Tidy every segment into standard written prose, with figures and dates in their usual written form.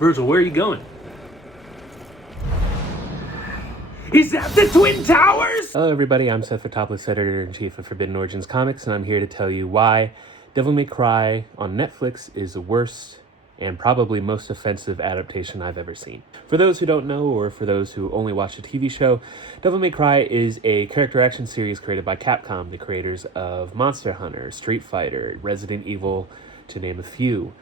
Virgil, where are you going? Is that the Twin Towers? Hello everybody, I'm Seth, Photopoulos, Editor-in-Chief of Forbidden Origins Comics, and I'm here to tell you why Devil May Cry on Netflix is the worst and probably most offensive adaptation I've ever seen. For those who don't know, or for those who only watch the TV show, Devil May Cry is a character action series created by Capcom, the creators of Monster Hunter, Street Fighter, Resident Evil, to name a few.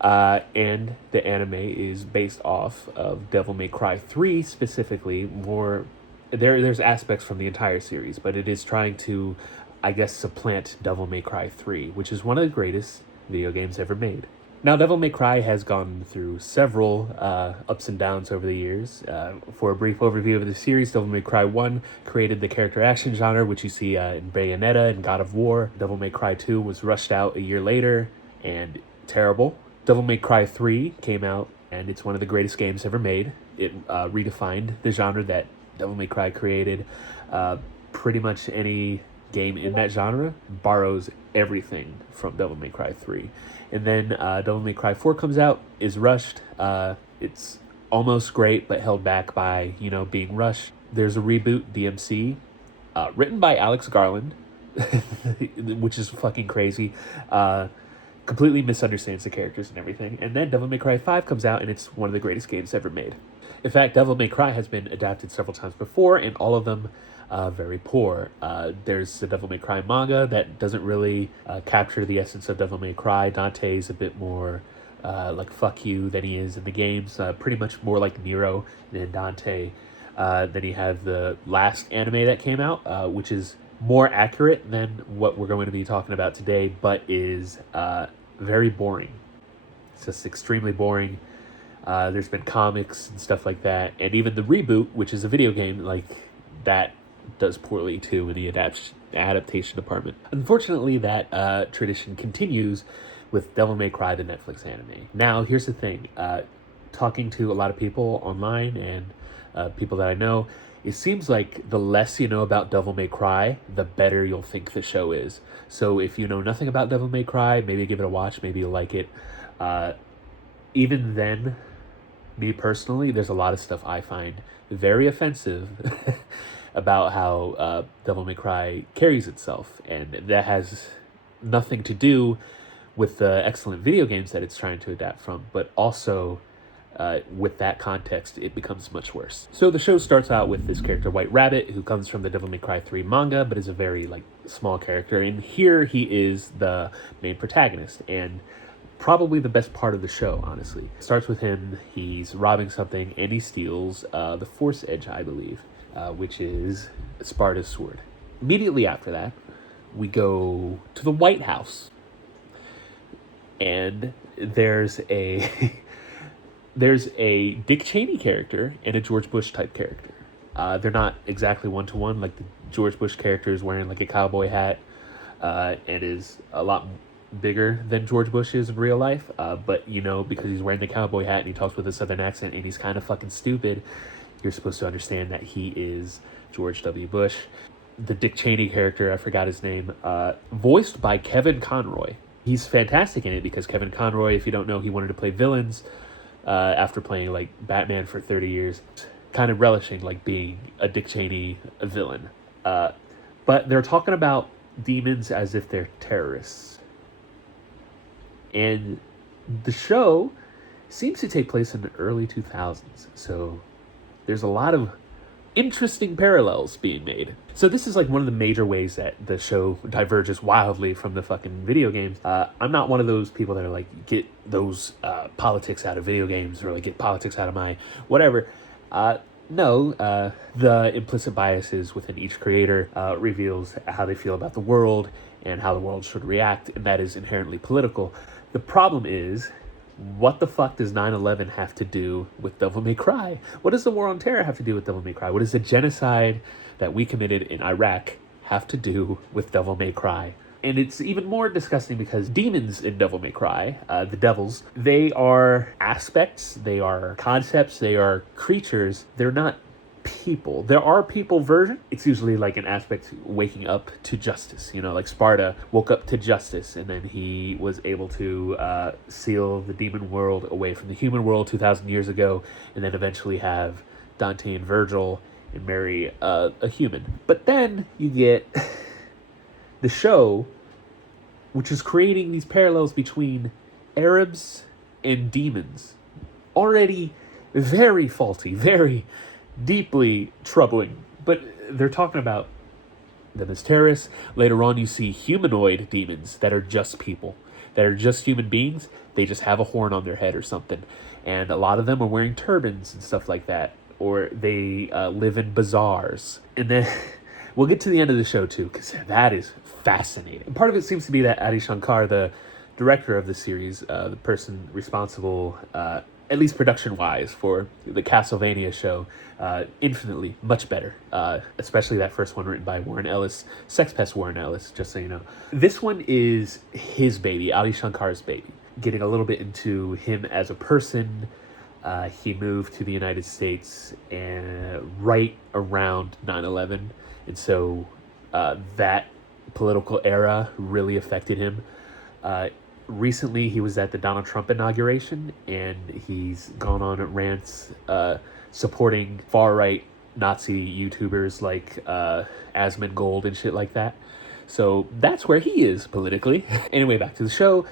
And the anime is based off of Devil May Cry 3 specifically. There's aspects from the entire series, but it is trying to, I guess, supplant Devil May Cry 3, which is one of the greatest video games ever made. Now, Devil May Cry has gone through several ups and downs over the years. For a brief overview of the series, Devil May Cry 1 created the character action genre, which you see in Bayonetta and God of War. Devil May Cry 2 was rushed out a year later and terrible. Devil May Cry 3 came out, and it's one of the greatest games ever made. It redefined the genre that Devil May Cry created. Pretty much any game in that genre borrows everything from Devil May Cry 3. And then Devil May Cry 4 comes out, is rushed. It's almost great, but held back by, being rushed. There's a reboot, DMC, written by Alex Garland, which is fucking crazy. Completely misunderstands the characters and everything. And then Devil May Cry 5 comes out, and it's one of the greatest games ever made. In fact, Devil May Cry has been adapted several times before, and all of them very poor. There's the Devil May Cry manga that doesn't really capture the essence of Devil May Cry. Dante's a bit more like fuck you than he is in the games. Pretty much more like Nero than Dante. Then you have the last anime that came out, which is more accurate than what we're going to be talking about today, but is very boring. It's just extremely boring. There's been comics and stuff like that, and even the reboot, which is a video game, like that does poorly too in the adaptation department. Unfortunately, that tradition continues with Devil May Cry, the Netflix anime. Now, here's the thing. Talking to a lot of people online and people that I know, it seems like the less you know about Devil May Cry, the better you'll think the show is. So if you know nothing about Devil May Cry, maybe give it a watch, maybe you'll like it. Even then, me personally, there's a lot of stuff I find very offensive about how Devil May Cry carries itself. And that has nothing to do with the excellent video games that it's trying to adapt from, but also with that context, it becomes much worse. So the show starts out with this character, White Rabbit, who comes from the Devil May Cry 3 manga, but is a very small character. And here he is the main protagonist, and probably the best part of the show, honestly. It starts with him, he's robbing something, and he steals the Force Edge, I believe, which is Sparta's sword. Immediately after that, we go to the White House, and there's a Dick Cheney character and a George Bush type character. They're not exactly one-to-one. Like, the George Bush character is wearing a cowboy hat and is a lot bigger than George Bush is in real life. But, because he's wearing the cowboy hat and he talks with a southern accent and he's kind of fucking stupid, you're supposed to understand that he is George W. Bush. The Dick Cheney character, I forgot his name, voiced by Kevin Conroy. He's fantastic in it because Kevin Conroy, if you don't know, he wanted to play villains after playing Batman for 30 years, kind of relishing being a Dick Cheney villain. But they're talking about demons as if they're terrorists. And the show seems to take place in the early 2000s. So there's a lot of interesting parallels being made. So this is one of the major ways that the show diverges wildly from the fucking video games. I'm not one of those people that are get those politics out of video games, or get politics out of my whatever. No, the implicit biases within each creator reveals how they feel about the world and how the world should react, and that is inherently political. The problem is, what the fuck does 9/11 have to do with Devil May Cry? What does the War on Terror have to do with Devil May Cry? What does the genocide that we committed in Iraq have to do with Devil May Cry? And it's even more disgusting because demons in Devil May Cry, the devils, they are aspects, they are concepts, they are creatures. They're not people. There are people version. It's usually like an aspect waking up to justice. You know, like Sparta woke up to justice, and then he was able to seal the demon world away from the human world 2,000 years ago, and then eventually have Dante and Virgil and marry a human. But then you get the show, which is creating these parallels between Arabs and demons. Already very faulty, very deeply troubling. But they're talking about them as terrorists. Later on, you see humanoid demons that are just people, that are just human beings. They just have a horn on their head or something. And a lot of them are wearing turbans and stuff like that. Or they live in bazaars. And then we'll get to the end of the show, too, because that is fascinating. And part of it seems to be that Adi Shankar, the director of the series, the person responsible, at least production-wise, for the Castlevania show, infinitely much better. Especially that first one written by Warren Ellis, Sex Pest Warren Ellis, just so you know. This one is his baby, Adi Shankar's baby. Getting a little bit into him as a person. He moved to the United States right around 9/11. And so that political era really affected him. Recently, he was at the Donald Trump inauguration, and he's gone on rants supporting far-right Nazi YouTubers like Asmongold and shit like that. So that's where he is politically. Anyway, back to the show.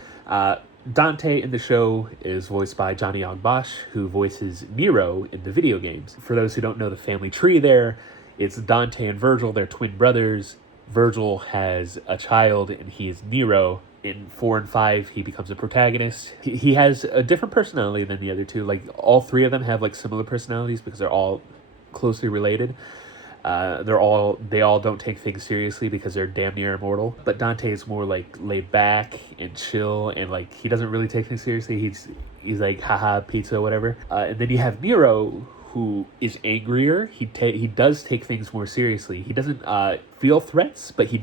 Dante in the show is voiced by Johnny Yong Bosch, who voices Nero in the video games. For those who don't know the family tree there, it's Dante and Virgil. They're twin brothers. Virgil has a child, and he is Nero. In 4 and 5, he becomes a protagonist. He has a different personality than the other two. Like, all three of them have like similar personalities because they're all closely related. They all don't take things seriously because they're damn near immortal. But Dante is more like laid back and chill, and like he doesn't really take things seriously. He's like haha pizza whatever. And then you have Nero, who is angrier. He does take things more seriously. He doesn't feel threats, but he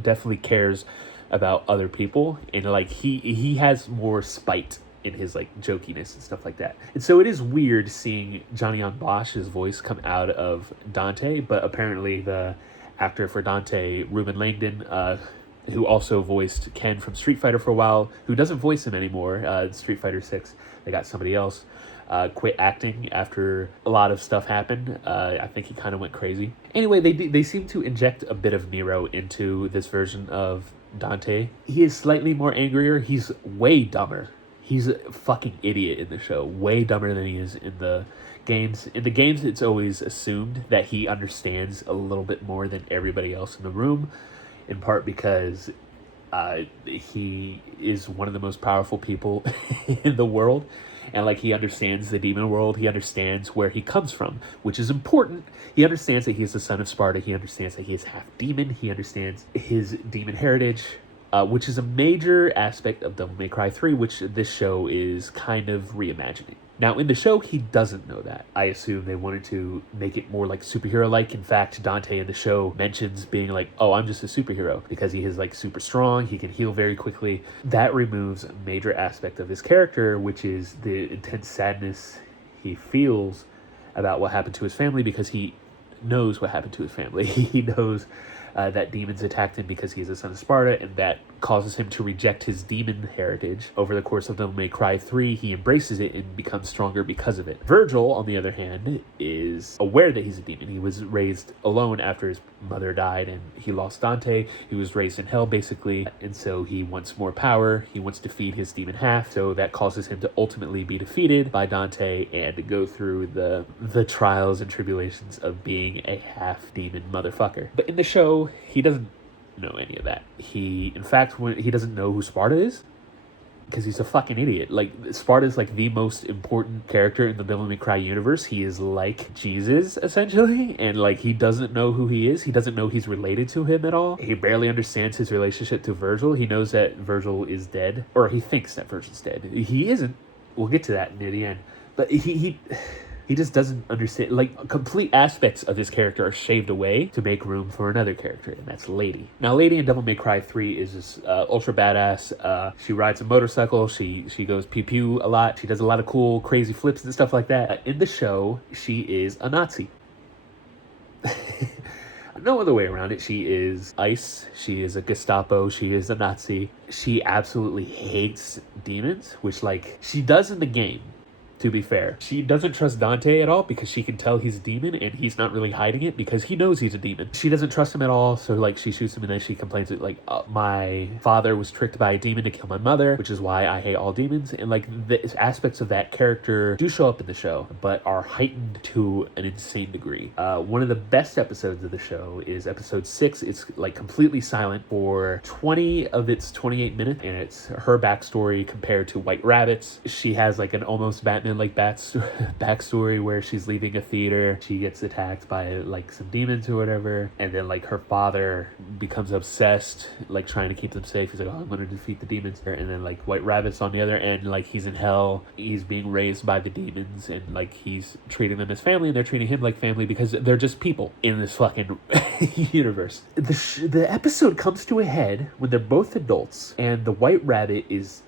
definitely cares about other people, and like he has more spite in his like jokiness and stuff like that. And so it is weird seeing Johnny Yong Bosch's voice come out of Dante, but apparently the actor for Dante, Ruben Langdon, who also voiced Ken from Street Fighter for a while, who doesn't voice him anymore, Street Fighter 6, they got somebody else, quit acting after a lot of stuff happened. I think he kind of went crazy. Anyway, they seem to inject a bit of Nero into this version of Dante. He is slightly more angrier. He's way dumber. He's a fucking idiot in the show. Way dumber than he is in the games. In the games, it's always assumed that he understands a little bit more than everybody else in the room, in part because he is one of the most powerful people in the world. And like he understands the demon world, he understands where he comes from, which is important. He understands that he is the son of Sparta. He understands that he is half demon. He understands his demon heritage, which is a major aspect of Devil May Cry 3, which this show is kind of reimagining. Now, in the show, he doesn't know that. I assume they wanted to make it more like superhero-like. In fact, Dante in the show mentions being like, oh, I'm just a superhero, because he is like super strong, he can heal very quickly. That removes a major aspect of his character, which is the intense sadness he feels about what happened to his family, because he knows what happened to his family. He knows that demons attacked him because he's a son of Sparta, and that causes him to reject his demon heritage. Over the course of Devil May Cry 3, he embraces it and becomes stronger because of it. Virgil, on the other hand, is aware that he's a demon. He was raised alone after his mother died, and he lost Dante. He was raised in hell, basically, and so he wants more power. He wants to feed his demon half, so that causes him to ultimately be defeated by Dante and to go through the trials and tribulations of being a half-demon motherfucker. But in the show, he doesn't know any of that. He doesn't know who Sparta is, because he's a fucking idiot. Like, Sparta is like the most important character in the Devil May Cry universe. He is like Jesus, essentially, and like he doesn't know who he is. He doesn't know he's related to him at all. He barely understands his relationship to Virgil. He knows that Virgil is dead, or he thinks that Virgil's dead. He isn't. We'll get to that near the end. But he just doesn't understand. Like, complete aspects of his character are shaved away to make room for another character, and that's Lady. Now, Lady in Devil May Cry 3 is this ultra badass. She rides a motorcycle. She goes pew-pew a lot. She does a lot of cool, crazy flips and stuff like that. In the show, she is a Nazi. No other way around it. She is ICE. She is a Gestapo. She is a Nazi. She absolutely hates demons, which, like, she does in the game. To be fair, she doesn't trust Dante at all because she can tell he's a demon and he's not really hiding it because he knows he's a demon. She doesn't trust him at all, so like she shoots him and then she complains that like my father was tricked by a demon to kill my mother, which is why I hate all demons. And like the aspects of that character do show up in the show, but are heightened to an insane degree. One of the best episodes of the show is episode 6. It's like completely silent for 20 of its 28 minutes, and it's her backstory compared to White Rabbit's. She has like an almost Batman like backstory where she's leaving a theater, she gets attacked by like some demons or whatever, and then like her father becomes obsessed like trying to keep them safe. He's like, oh, I'm gonna defeat the demons, and then like White Rabbit's on the other end, like he's in hell, he's being raised by the demons, and like he's treating them as family and they're treating him like family because they're just people in this fucking universe. The episode comes to a head when they're both adults and the White Rabbit is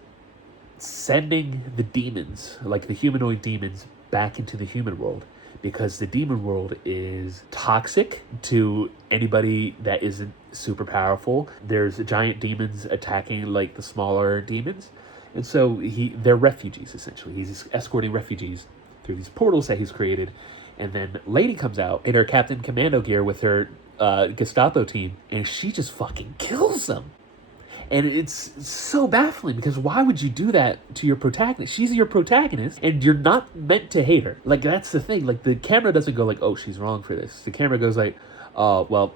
sending the demons, like the humanoid demons, back into the human world because the demon world is toxic to anybody that isn't super powerful. There's giant demons attacking like the smaller demons, and so they're refugees essentially. He's escorting refugees through these portals that he's created, and then Lady comes out in her Captain Commando gear with her Gestapo team, and she just fucking kills them. And it's so baffling because why would you do that to your protagonist? She's your protagonist and you're not meant to hate her. Like, that's the thing. Like, the camera doesn't go like, oh, she's wrong for this. The camera goes like, oh, well,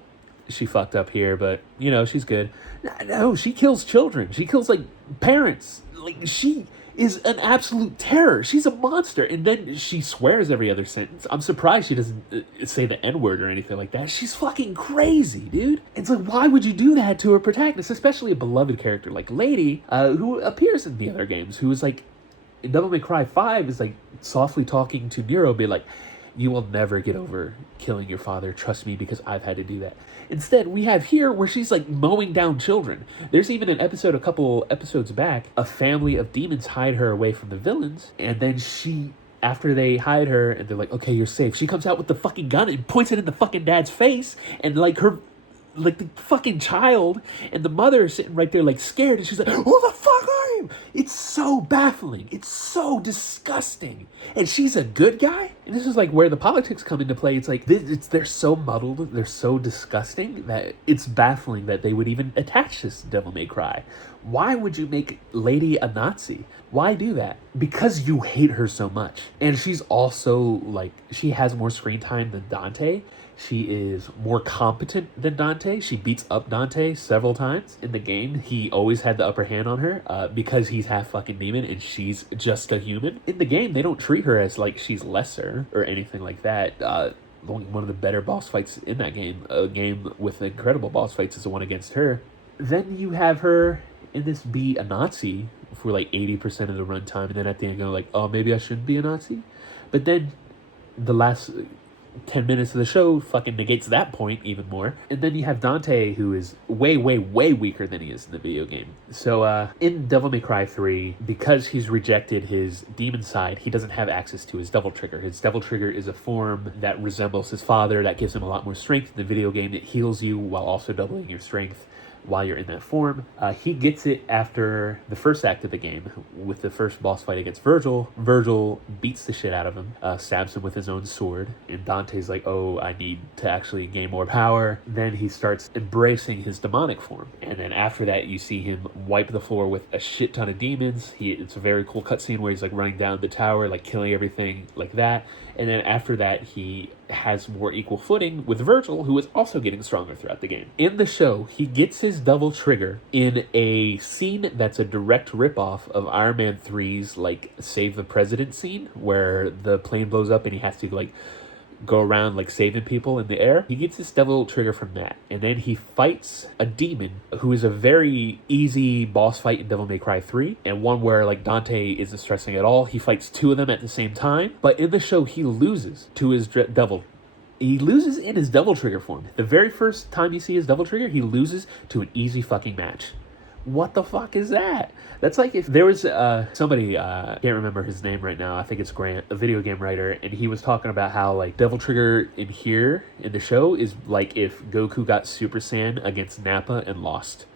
she fucked up here, but, you know, she's good. No, she kills children. She kills, like, parents. Like, she is an absolute terror. She's a monster. And then she swears every other sentence. I'm surprised she doesn't say the N-word or anything like that. She's fucking crazy, dude. It's like, why would you do that to her protagonist, especially a beloved character like Lady, who appears in the other games, who is like, in Devil May Cry 5, is like softly talking to Nero, be like, you will never get over killing your father. Trust me, because I've had to do that. Instead, we have here where she's like mowing down children. There's even an episode a couple episodes back, a family of demons hide her away from the villains, and then she, after they hide her and they're like, okay, you're safe, she comes out with the fucking gun and points it in the fucking dad's face, and like her, like the fucking child and the mother are sitting right there like scared, and she's like, who the fuck are you? It's so baffling. It's so disgusting. And she's a good guy? And this is like where the politics come into play. It's like, they're so muddled, they're so disgusting that it's baffling that they would even attach this to Devil May Cry. Why would you make Lady a Nazi? Why do that? Because you hate her so much. And she's also like, she has more screen time than Dante. She is more competent than Dante. She beats up Dante several times in the game. He always had the upper hand on her because he's half fucking demon and she's just a human. In the game, they don't treat her as like she's lesser or anything like that. One of the better boss fights in that game, a game with incredible boss fights, is the one against her. Then you have her in this be a Nazi for like 80% of the runtime, and then at the end go like, oh, maybe I shouldn't be a Nazi. But then the last 10 minutes of the show fucking negates that point even more. And then you have Dante, who is way, way, way weaker than he is in the video game. So in Devil May Cry 3, because he's rejected his demon side, he doesn't have access to his Devil Trigger. His Devil Trigger is a form that resembles his father, that gives him a lot more strength. In the video game, it heals you while also doubling your strength while you're in that form. He gets it after the first act of the game with the first boss fight against Virgil. Virgil beats the shit out of him, stabs him with his own sword, and Dante's like, oh, I need to actually gain more power. Then he starts embracing his demonic form, and then after that you see him wipe the floor with a shit ton of demons. It's a very cool cutscene where he's like running down the tower, like killing everything like that. And then after that, he has more equal footing with Virgil, who is also getting stronger throughout the game. In the show, he gets his Devil Trigger in a scene that's a direct ripoff of Iron Man 3's like Save the President scene, where the plane blows up and he has to like go around like saving people in the air. He gets his Devil Trigger from that, and then he fights a demon who is a very easy boss fight in Devil May Cry 3, and one where like Dante isn't stressing at all. He fights two of them at the same time, but in the show he loses to his He loses in his Devil Trigger form. The very first time you see his Devil Trigger, he loses to an easy fucking match. What the fuck is that? That's like if there was somebody, can't remember his name right now, I think it's Grant, a video game writer, and he was talking about how like Devil Trigger in here in the show is like if Goku got Super Saiyan against Nappa and lost.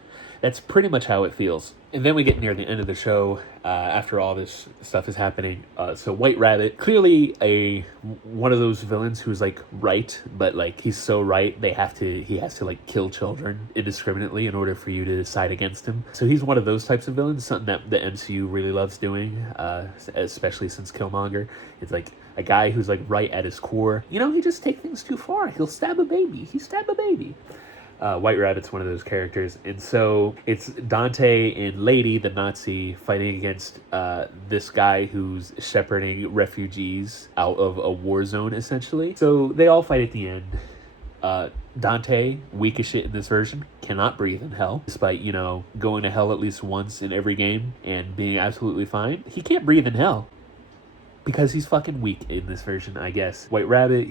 That's pretty much how it feels. And then we get near the end of the show, after all this stuff is happening. So White Rabbit, clearly one of those villains who's like right, but like he's so right he has to like kill children indiscriminately in order for you to side against him. So he's one of those types of villains, something that the MCU really loves doing, especially since Killmonger. It's like a guy who's like right at his core. You know, he just takes things too far. He'll stab a baby. He stabbed a baby. White Rabbit's one of those characters. And so it's Dante and Lady, the Nazi, fighting against this guy who's shepherding refugees out of a war zone, essentially. So they all fight at the end. Dante, weak as shit in this version, cannot breathe in hell, despite, you know, going to hell at least once in every game and being absolutely fine. He can't breathe in hell because he's fucking weak in this version, I guess. White Rabbit...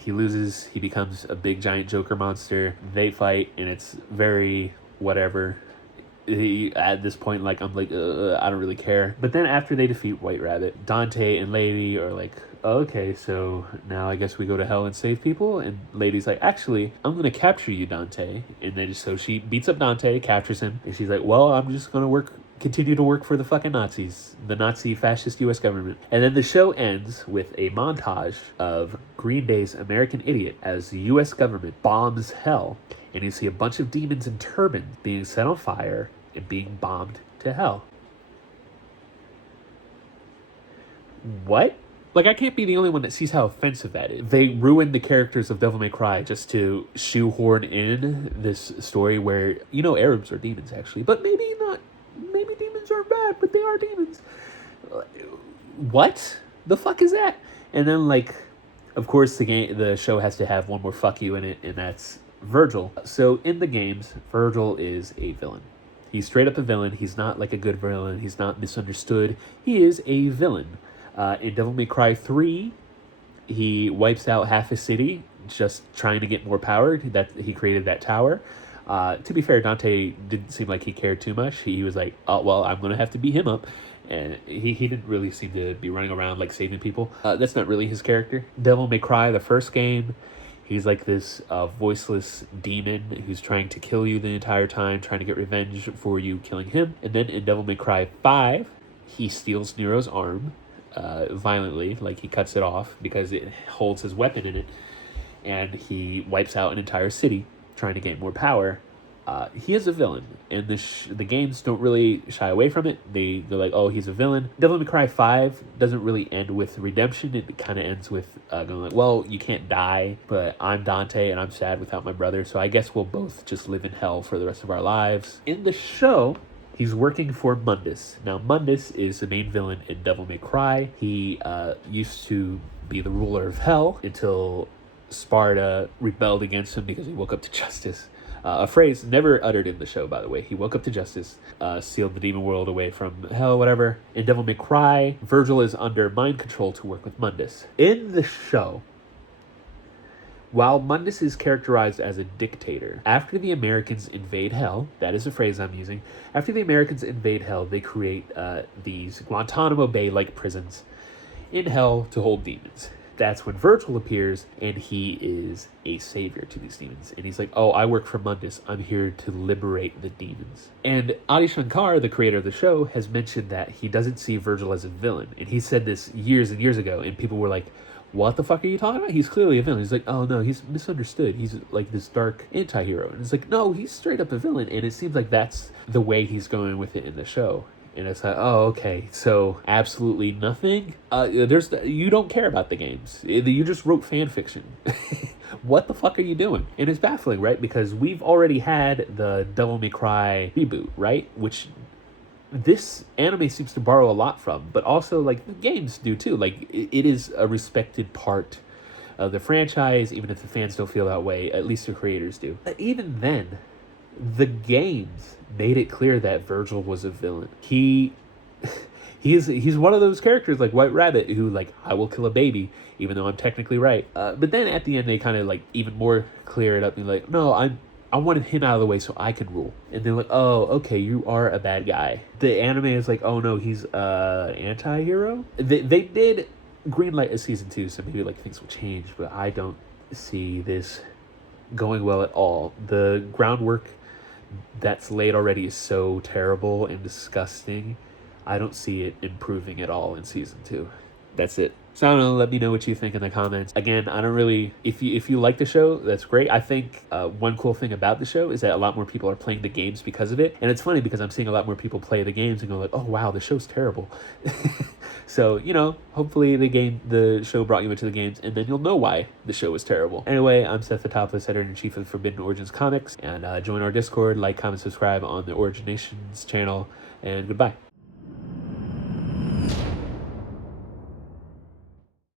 he loses, he becomes a big giant Joker monster, they fight, and it's very whatever. At this point, like, I'm like, I don't really care. But then after they defeat White Rabbit, Dante and Lady are like, okay, so now I guess we go to hell and save people? And Lady's like, actually, I'm gonna capture you, Dante. And then so she beats up Dante, captures him, and she's like, well, I'm just gonna continue to work for the fucking Nazis, the Nazi fascist US government. And then the show ends with a montage of Green Day's American Idiot as the US government bombs hell, and you see a bunch of demons in turbans being set on fire and being bombed to hell. What? Like, I can't be the only one that sees how offensive that is. They ruined the characters of Devil May Cry just to shoehorn in this story where, you know, Arabs are demons, actually. But maybe not. Maybe demons aren't bad, but they are demons. What the fuck is that? And then, like, of course, the show has to have one more fuck you in it, and that's Virgil. So in the games, Virgil is a villain. He's straight up a villain. He's not like a good villain. He's not misunderstood. He is a villain. In Devil May Cry 3, he wipes out half a city just trying to get more power. That he created that tower. To be fair, Dante didn't seem like he cared too much. He was like, oh, well, I'm going to have to beat him up. And he didn't really seem to be running around like saving people. That's not really his character. Devil May Cry, the first game, he's like this voiceless demon who's trying to kill you the entire time, trying to get revenge for you killing him. And then in Devil May Cry 5, he steals Nero's arm violently, like he cuts it off because it holds his weapon in it. And he wipes out an entire city trying to gain more power. He is a villain, and the games don't really shy away from it. They're like, oh, he's a villain. Devil May Cry 5 doesn't really end with redemption. It kind of ends with going like, well, you can't die, but I'm Dante, and I'm sad without my brother, so I guess we'll both just live in hell for the rest of our lives. In the show, he's working for Mundus. Now, Mundus is the main villain in Devil May Cry. He used to be the ruler of hell until Sparta rebelled against him because he woke up to justice. A phrase never uttered in the show, by the way. He woke up to justice, sealed the demon world away from hell, whatever. In Devil May Cry, Virgil is under mind control to work with Mundus. In the show, while Mundus is characterized as a dictator, after the Americans invade hell, that is a phrase I'm using, after the Americans invade hell, they create these Guantanamo Bay-like prisons in hell to hold demons. That's when Virgil appears, and he is a savior to these demons. And he's like, oh, I work for Mundus. I'm here to liberate the demons. And Adi Shankar, the creator of the show, has mentioned that he doesn't see Virgil as a villain. And he said this years and years ago, and people were like, what the fuck are you talking about? He's clearly a villain. He's like, oh no, he's misunderstood. He's like this dark anti-hero. And it's like, no, he's straight up a villain. And it seems like that's the way he's going with it in the show. And it's like, oh, okay, so absolutely nothing? You don't care about the games. You just wrote fan fiction. What the fuck are you doing? And it's baffling, right? Because we've already had the Devil May Cry reboot, right? Which this anime seems to borrow a lot from, but also, like, the games do too. Like, it is a respected part of the franchise, even if the fans don't feel that way, at least the creators do. But even then, the games made it clear that Virgil was a villain. He's one of those characters like White Rabbit who, like, I will kill a baby even though I'm technically right. But then at the end they kind of like even more clear it up and like, no, I wanted him out of the way so I could rule. And they're like, oh, okay, you are a bad guy. The anime is like, oh no, he's a anti-hero. They did greenlight a season 2, so maybe like things will change, but I don't see this going well at all. The groundwork that's laid already is so terrible and disgusting. I don't see it improving at all in season 2. That's it. So I don't know, let me know what you think in the comments. Again, I don't really, if you like the show, that's great. I think one cool thing about the show is that a lot more people are playing the games because of it. And it's funny because I'm seeing a lot more people play the games and go like, oh wow, the show's terrible. So, you know, hopefully the show brought you into the games, and then you'll know why the show was terrible. Anyway, I'm Seth, the topless editor-in-chief of Forbidden Origins Comics, and join our Discord, like, comment, subscribe on the OrigiNation's channel, and goodbye.